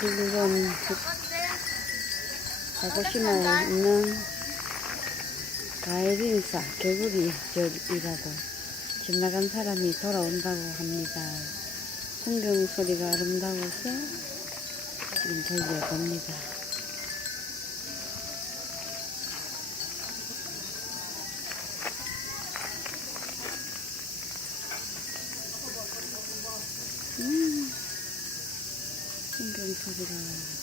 지금 가고시마에 있는 가해린사 개구리 절이라고 지나간 사람이 돌아온다고 합니다. 풍경 소리가 아름다워서 지금 돌려봅니다. 풍경 소리가